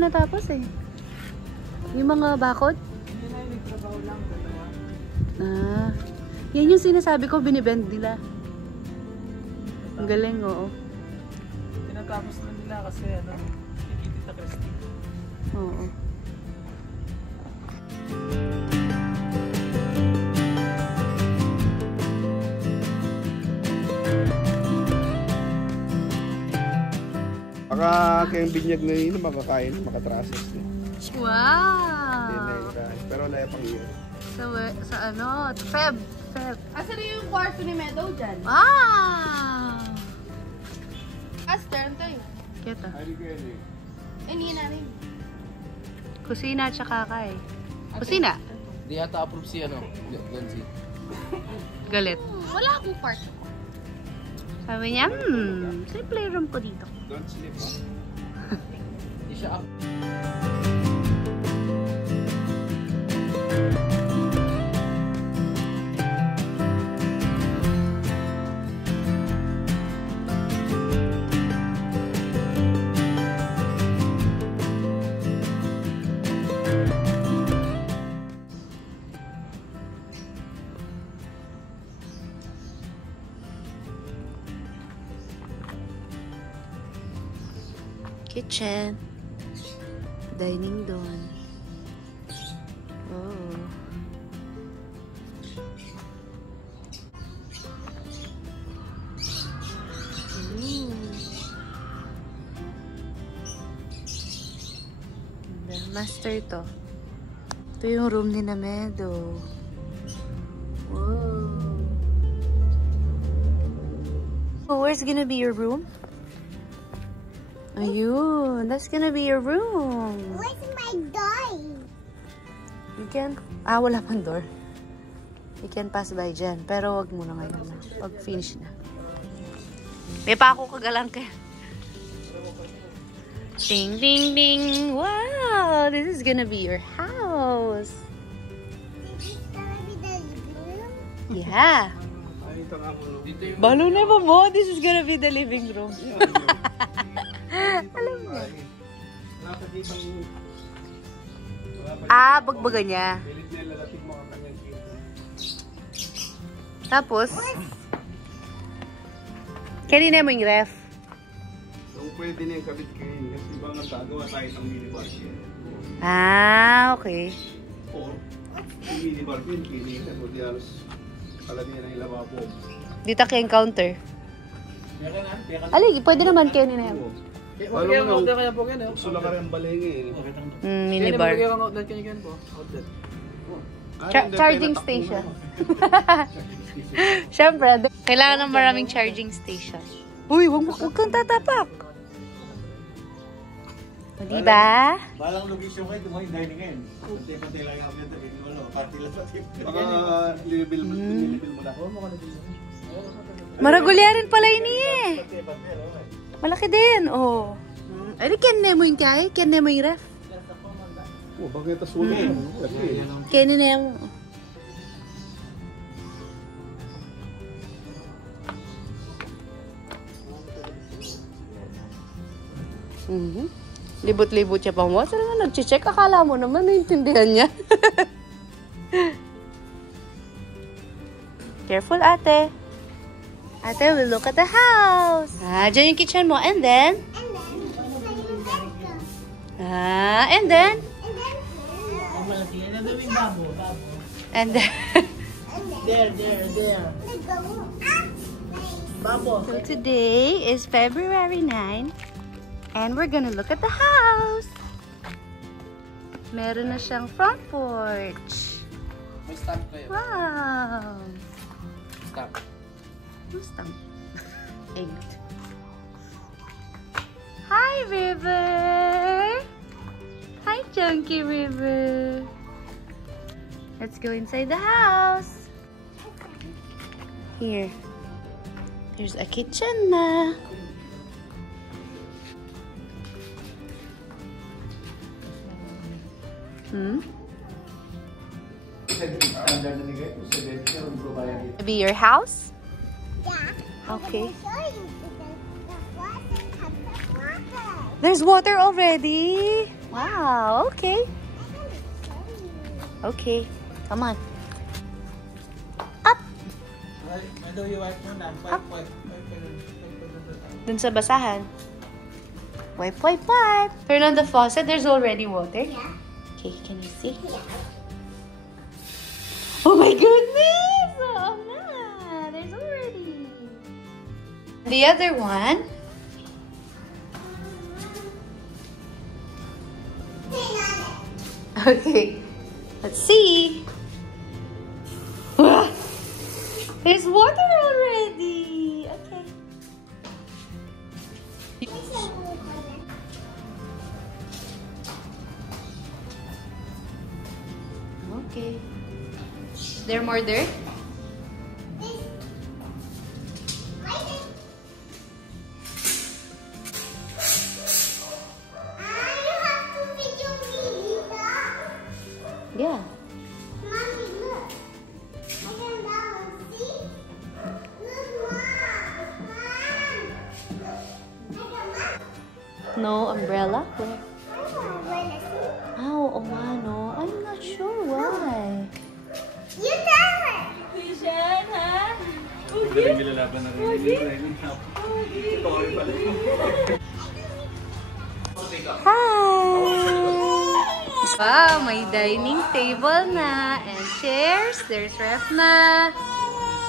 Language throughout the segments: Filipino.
natapos eh. Yung mga bakod? Hindi na yung nagtrabaho lang. Ah. Yan yung sinasabi ko, binibend nila. Ang galing, oo. Tinatapos na nila kasi ano, Tita Christy. Oo. Baka kayong binyag na yun, makakain, makatrases niya. Wow! Pero wala pang iyo. Sa ano? Feb. Asan na yung kwarto ni Meadow dyan? Ah! Aster, tayo. Kita. Hindi na rin. Kusina at saka kay. Kusina? Di yata approve si ano, Nancy. Galit. Wala akong kwarto. Sabi niya, sa playroom ko dito. Don't sleep, ha? Di siya up. Kitchen. Dining doon. Oh. Master to. Ito yung room ni Meadow. Wow. Oh, where's gonna be your room? Ayun, that's gonna be your room. Where's my door? You can, wala pang door. You can pass by dyan, pero wag muna ngayon na. Pag finish na. May pa ako kagalang kaya. Ding, ding, ding. Wow, this is gonna be your house. This is gonna be the living room? Yeah. Balo na ba mo? This is gonna be the living room. Alam mo. Bagbaga niya. Tapos, kanina mo yung ref. Kung pwede na yung kabit kayo, kasi bang nagagawa tayo ng minibar siya. Okay. Or, yung minibar ko yung kinihin, o di halos kalagyan ng ilababo. Dito ka encounter. Alay, pwede naman kanina yan. Wala kang outlet kaya po yan eh. Gusto lang ka rin balingi eh. Minibar. Kaya kang outlet kanya po. Outlet. Charging station. Siyempre, kailangan ng maraming charging station. Uy, huwag kang tatapak. O, diba? Balang location kayo, tumayo yung dining ngayon. Pantay-pantay lang yung kapit. Party lang sa tip. Baka libil mo lang. Maragulya rin pala ini eh. Malaki din, oh. Ay, kenne mo yung kaya? Kenne mo yung ref? Oh, bakit ito sulit? Kenne na yung... Libot-libot siya pa mo. Saan naman nag-check? Akala mo naman naintindihan niya. Careful, ate. Ate, we'll look at the house. Dyan yung kitchen mo. And then? And then? And then? There. So today is February 9. And we're gonna look at the house. Meron na siyang front porch. May stamp kayo. Wow. Stamp. Ano stamp? Eight. Hi, River. Hi, Chunky River. Let's go inside the house. Here. There's a kitchen na. Be your house? Yeah. Okay. Show you because the water comes from water. There's water already. Wow, okay. Okay, come on. Up! Meadow, you wipe muna. Wipe. Dun sa basahan. Wipe, wipe, wipe. Turn on the faucet. There's already water. Yeah. Okay, can you see? Yeah. Oh my goodness! Oh man, there's already. The other one. Okay, let's see. There's water already. Okay. Okay. Is there more dirt? Yeah. Mommy, look. I can balance. See? Look, Mom. No umbrella? Where? Mom. Oh, no. I'm not sure why. You tell her. Galing nilalaban na rin. Sorry pala. Hi! Wow, may dining table na and chairs. There's ref na.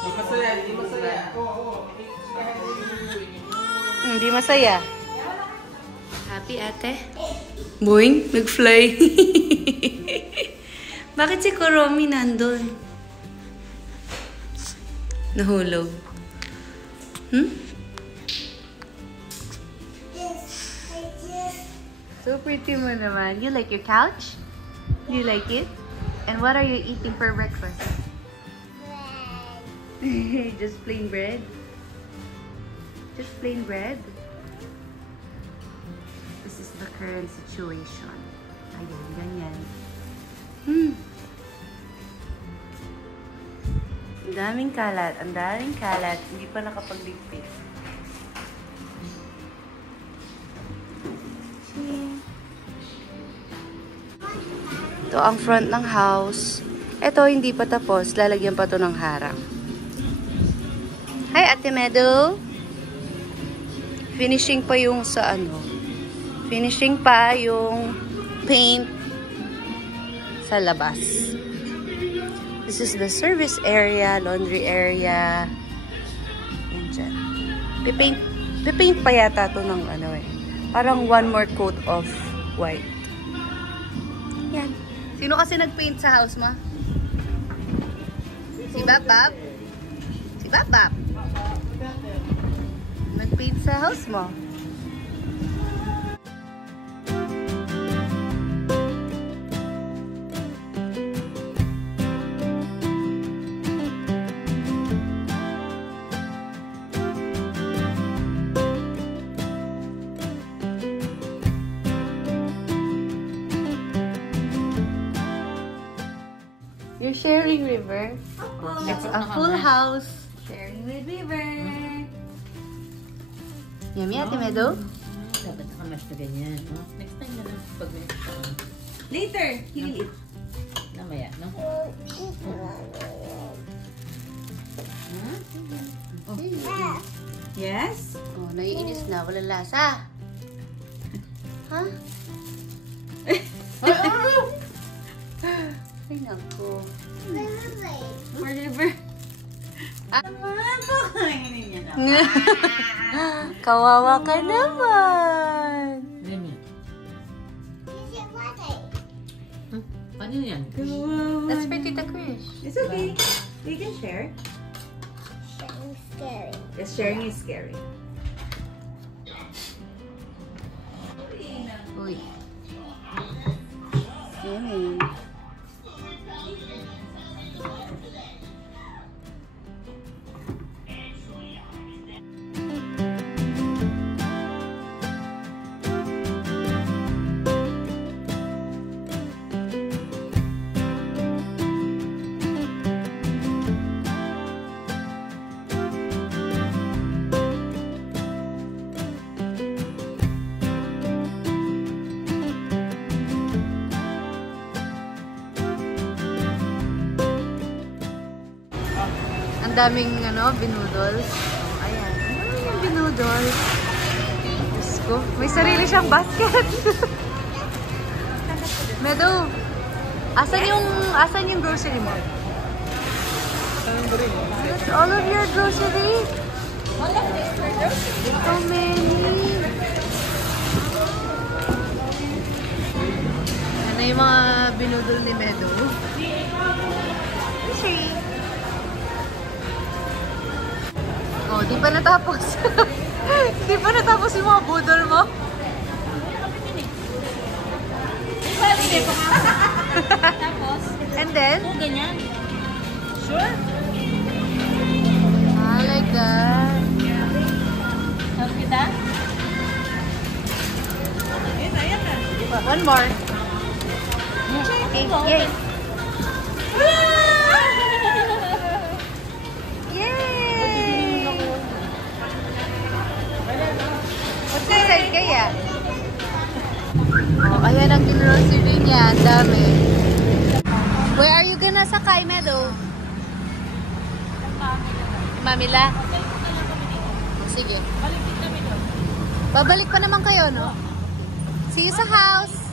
Di masaya, di masaya. Hindi masaya. Happy ate? Boing, nag-fly. Bakit si Kuromi nandun? Nahulog. So pretty mo naman. You like your couch? Do you like it? And what are you eating for breakfast? Just plain bread? Just plain bread? This is the current situation. Ayan, ganyan. Ang daming kalat. Ang daming kalat. Hindi pa nakapagligpit. Ito ang front ng house. Ito, hindi pa tapos. Lalagyan pa to ng harang. Hi, Ate Meadow. Finishing pa yung sa ano. Finishing pa yung paint sa labas. This is the service area, laundry area. Yan dyan. Pipaint pa yata to ng ano eh. Parang one more coat of white. Yan. Sino kasi nag-paint sa house mo? Si Babab? Si Babab? Nag-paint sa house mo? You're sharing, River. It's a full house. Sharing with River. Yummy, Ate Meadow? Dapat nakamatch na ganyan. Oh, next time na lang. Pag may... Later! He will eat. Namaya, no? Oh. Yes? Oh, naiinis na. Walang lasa. Ha? Ay, naku. Forever. Kawawa ka naman. Ganyan. Paano yan? That's for Tita Krish. It's okay. We can share. Sharing scary. Yes, sharing is scary. Uy. Yummy. daming ano, binudol. Oh, ayan. Ano yung binudol? Diyos ko. May sarili siyang basket. Meadow, asan yung grocery mo? That's all of your grocery? So many. Ano yung mga binudol ni Meadow? Grocery. Oh, di pa natapos. Di pa natapos yung mga budol mo? Tapos, And then? ganyan. Sure? I like that. Sabi kita? One more. Okay, yay. Yay! What's inside kaya? Oh, ayan ang grocery niya. Ang dami. Where are you gonna sakay, Meadow? Mamila. Sige. Babalik pa naman kayo, no? See you sa house.